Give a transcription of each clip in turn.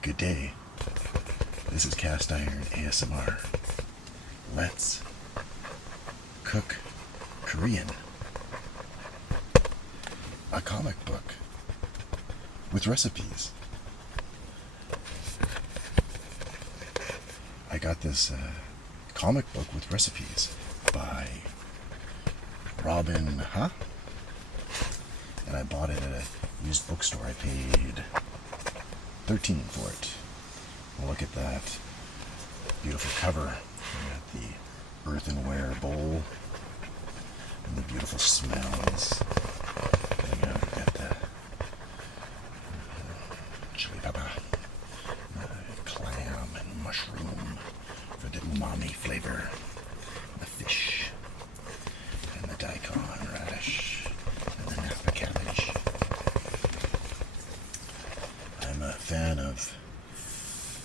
Good day. This is Cast Iron ASMR. Let's cook Korean. A comic book with recipes. I got this comic book with recipes by Robin, and I bought it at a used bookstore. I paid $13 for it. Look at that beautiful cover. We got the earthenware bowl and the beautiful smells. And we got the chili pepper, clam and mushroom for the umami flavor. The fish and the daikon radish and the napa cabbage. I'm a fan of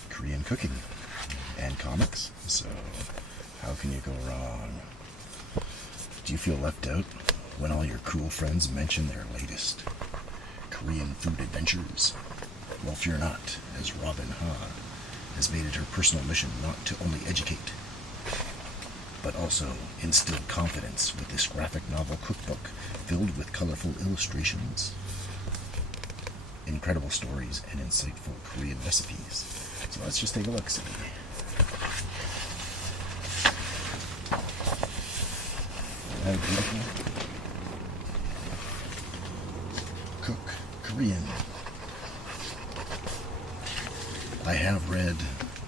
Korean cooking and comics, so how can you go wrong? Do you feel left out when all your cool friends mention their latest Korean food adventures? Well, fear not, as Robin has made it her personal mission not to only educate, but also instill confidence with this graphic novel cookbook filled with colorful illustrations, incredible stories, and insightful Korean recipes. So let's just take a look. See. Isn't that beautiful? Cook Korean. I have read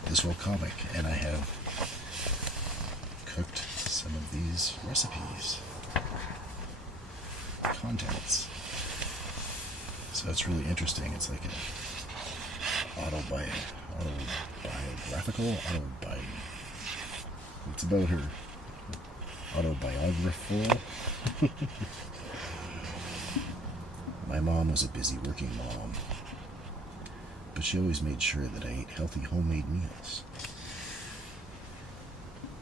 this whole comic, and I have cooked some of these recipes. Contents. So it's really interesting. It's like an it's about her autobiographical. My mom was a busy working mom, but she always made sure that I ate healthy homemade meals.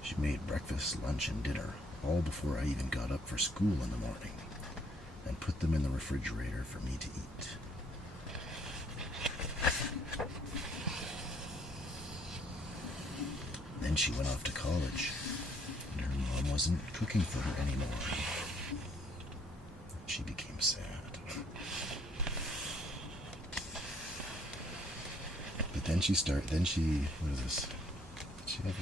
She made breakfast, lunch, and dinner all before I even got up for school in the morning, and put them in the refrigerator for me to eat. Then she went off to college, and her mom wasn't cooking for her anymore. She became sad. But then what is this? She had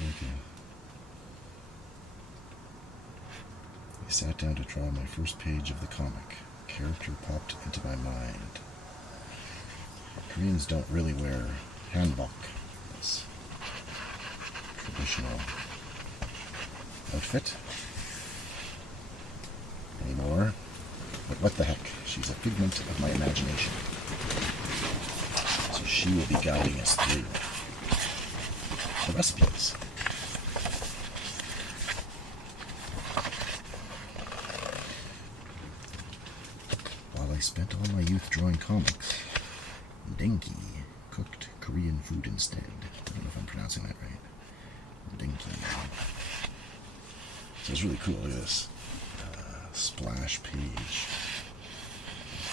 I sat down to draw my first page of the comic. A character popped into my mind. Koreans don't really wear hanbok, this traditional outfit, anymore. But what the heck? She's a figment of my imagination. So she will be guiding us through the recipes. While I spent all my youth drawing comics, Denki cooked Korean food instead. I don't know if I'm pronouncing that right. Denki. So it's really cool. Look at this splash page.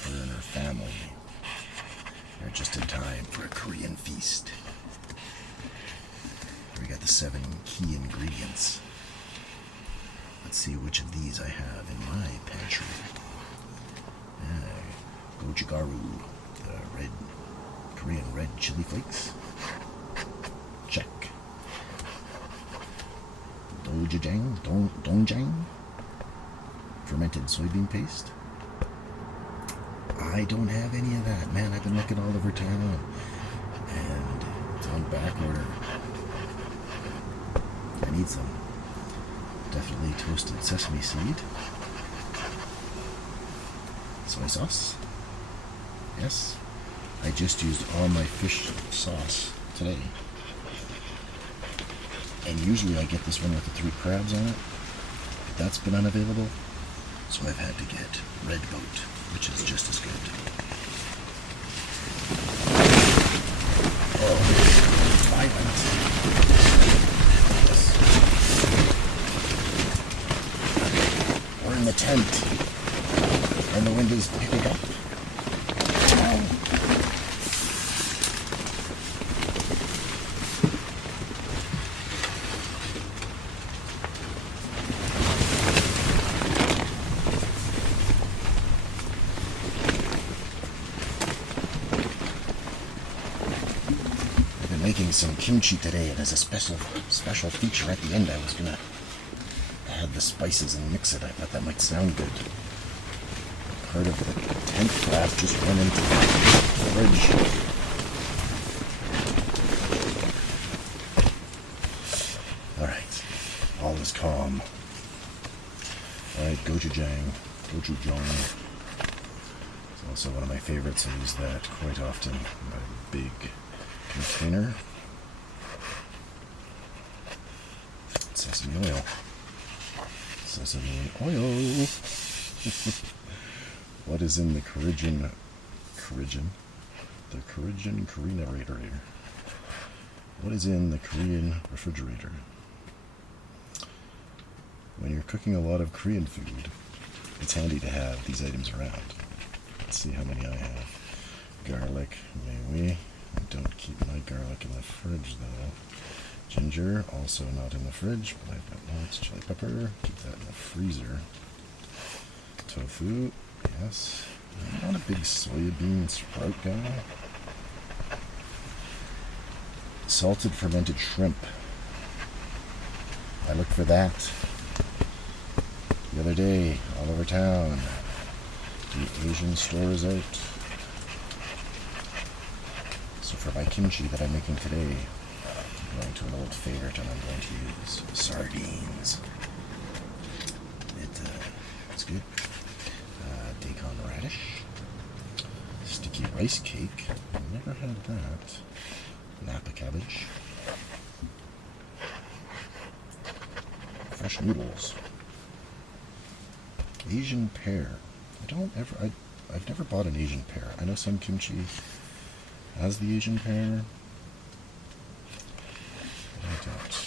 Her and her family are just in time for a Korean feast. We got the 7 key ingredients. Let's see which of these I have in my pantry. Gochugaru, the Korean red chili flakes. Check. Doenjang, fermented soybean paste. I don't have any of that, man. I've been looking all over town, and it's on back order. I need some. Definitely toasted sesame seed. Soy sauce. Yes. I just used all my fish sauce today. And usually I get this one with the 3 crabs on it. But that's been unavailable. So I've had to get Red Boat, which is just as good. Oh, violent. Yes. We're in the tent. And the wind is picking up. making some kimchi today, and as a special feature at the end, I was gonna add the spices and mix it. I thought that might sound good. Part of the 10th craft just went into the fridge. Alright, all is calm. Alright, gochujang. It's also one of my favorites. I use that quite often in my big container. Sesame oil. Sesame oil. What is in the Korean refrigerator? What is in the Korean refrigerator? When you're cooking a lot of Korean food, it's handy to have these items around. Let's see how many I have. Garlic, I don't keep my garlic in the fridge though. Ginger, also not in the fridge, but I've got lots. Chili pepper, keep that in the freezer. Tofu, yes. I'm not a big soybean sprout guy. Salted fermented shrimp. I looked for that the other day all over town. The Asian store is out. So for my kimchi that I'm making today, I'm going to an old favorite, and I'm going to use sardines. It's good. Daikon radish. Sticky rice cake. I've never had that. Napa cabbage. Fresh noodles. Asian pear. I've never bought an Asian pear. I know some kimchi has the Asian pear. I don't.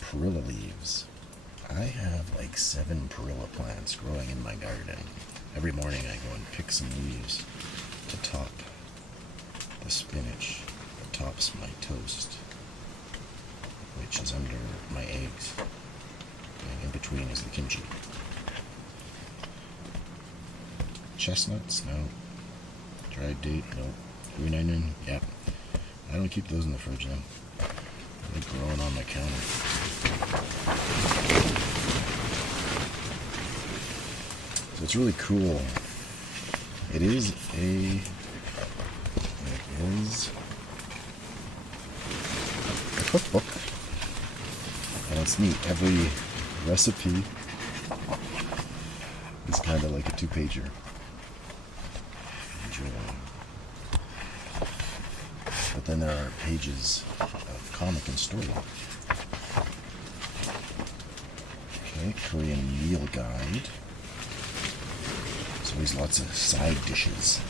Perilla leaves. I have like 7 perilla plants growing in my garden. Every morning I go and pick some leaves to top the spinach that tops my toast, which is under my eggs. And in between is the kimchi. Chestnuts? No. Dried date? No. Green onion? Yep. I don't keep those in the fridge though. They're growing on my counter. So it's really cool. It is a cookbook, and it's neat. Every recipe is kind of like a 2-pager. But then there are pages of comic and story. Okay, Korean meal guide. There's always lots of side dishes.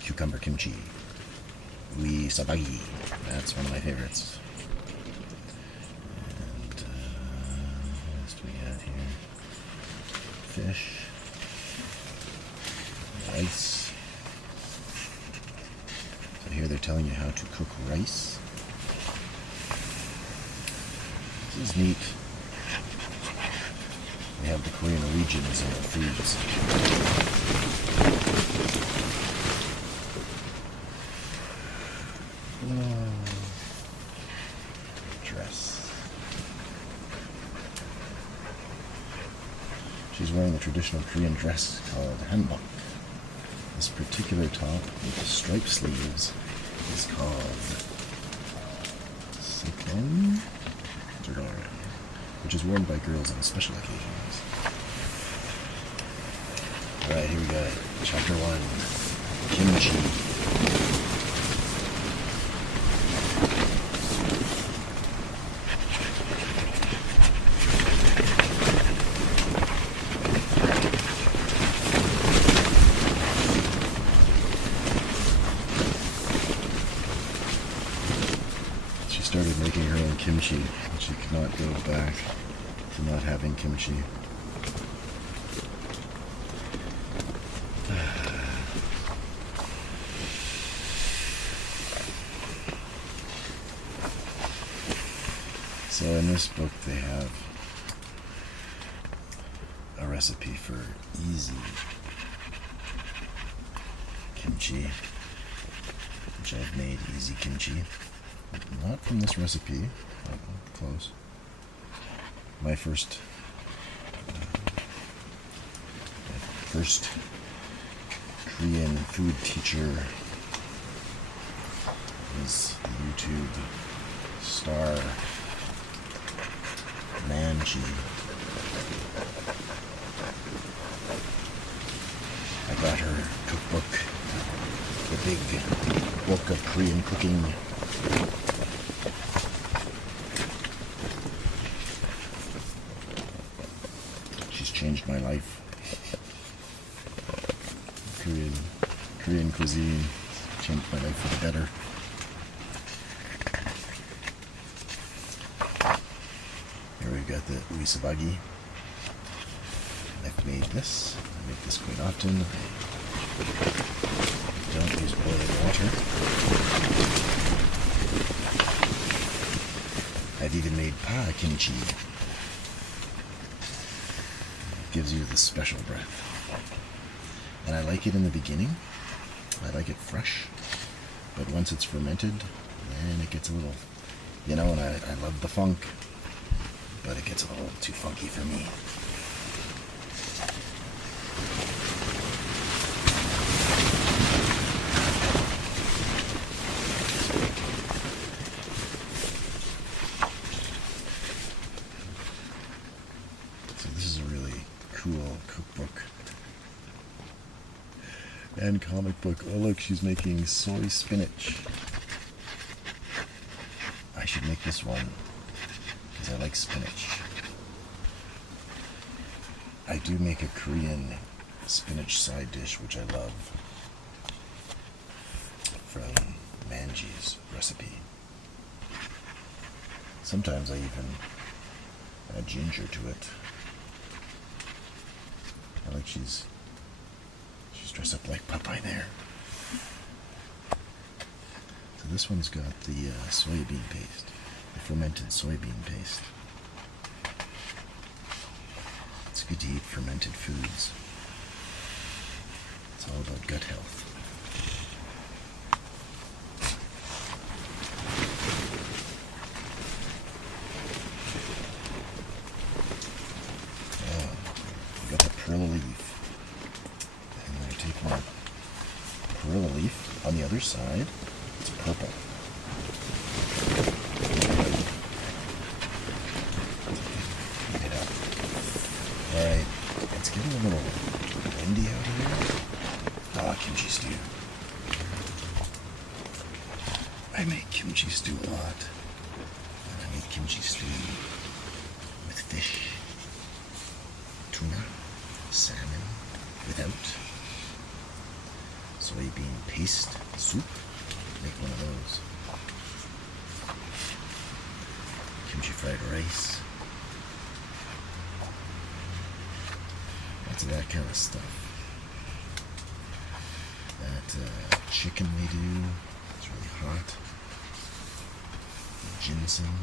Cucumber kimchi. Ui sabagi. That's one of my favorites. And what else do we have here? Fish. Rice. So here they're telling you how to cook rice. This is neat. They have the Korean regions in their foods. Dress. She's wearing the traditional Korean dress called hanbok. This particular top with the striped sleeves is called sikon, which is worn by girls on special occasions. Alright, here we go. Chapter 1. Kimchi. She started making her own kimchi, and she could not go back to not having kimchi. So in this book they have a recipe for easy kimchi. kimchi, which I've made easy kimchi. Not from this recipe, close. My first Korean food teacher was the YouTube star Manji. I got her cookbook, the big book of Korean cooking. She's changed my life. Korean cuisine changed my life for the better. Here we've got the uisabagi. I've made this. I make this quite often. I don't use boiling water. I've even made kimchi. It gives you the special breath. And I like it in the beginning. I like it fresh. But once it's fermented, then it gets a little, and I love the funk, but it gets a little too funky for me. So this is a really cool cookbook and comic book. Oh look, she's making soy spinach. I should make this one because I like spinach. I do make a Korean spinach side dish, which I love, from Manji's recipe. Sometimes I even add ginger to it. I like she's dressed up like Popeye there. So this one's got the soybean paste, the fermented soybean paste. It's good to eat fermented foods. It's all about gut health. Oh, got the perilla leaf. Take my perilla leaf on the other side. It's purple. Pick it up. Alright, it's getting a little windy out here. Ah, kimchi stew. I make kimchi stew a lot. And I make kimchi stew with fish, tuna, salmon, without. Soybean paste soup. Make one of those. Kimchi fried rice. Lots of that kind of stuff. That chicken we do. It's really hot. Ginseng.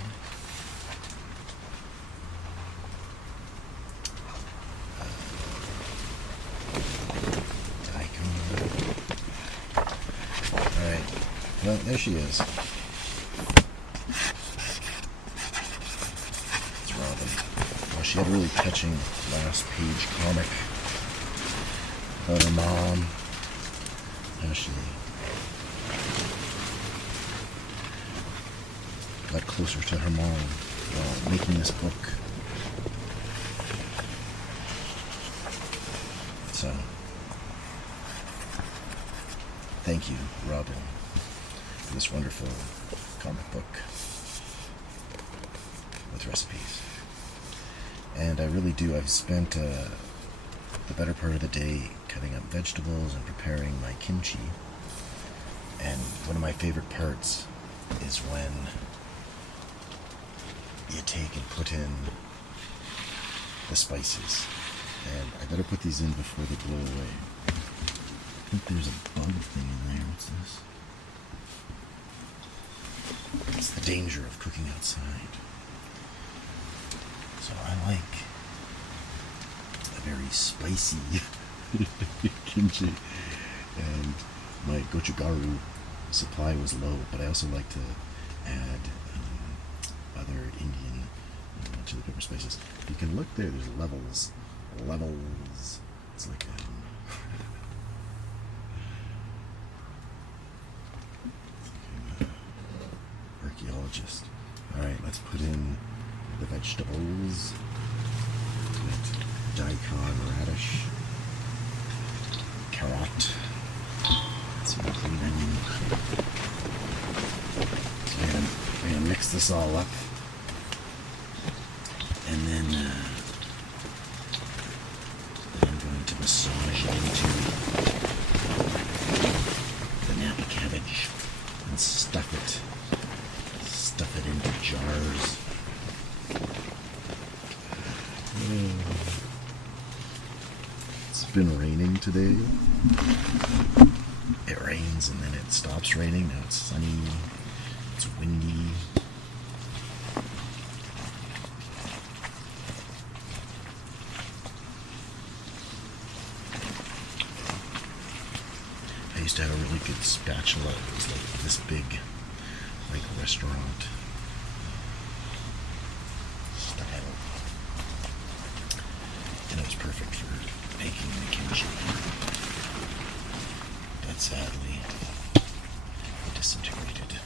Well, there she is. It's Robin. Well, she had a really touching last page comic about her mom. How she got closer to her mom while making this book. So, thank you, Robin, for this wonderful comic book with recipes. And I really do. I've spent the better part of the day cutting up vegetables and preparing my kimchi. And one of my favorite parts is when you take and put in the spices. And I better put these in before they blow away. I think there's a bug thing in there. What's this? It's the danger of cooking outside. So I like a very spicy kimchi. And my gochugaru supply was low, but I also like to add other Indian chili pepper spices. You can look there. There's levels. It's like archaeologist. All right, let's put in the vegetables. Daikon radish, carrot, some green onion. So I'm gonna mix this all up, and then I'm going to massage it into the napa cabbage and stuff it into jars. It's been raining today. It rains and then it stops raining. Now it's sunny. It's windy. I used to have a really good spatula. It was like this big, like restaurant style. And it was perfect for making the kimchi. But sadly, it disintegrated.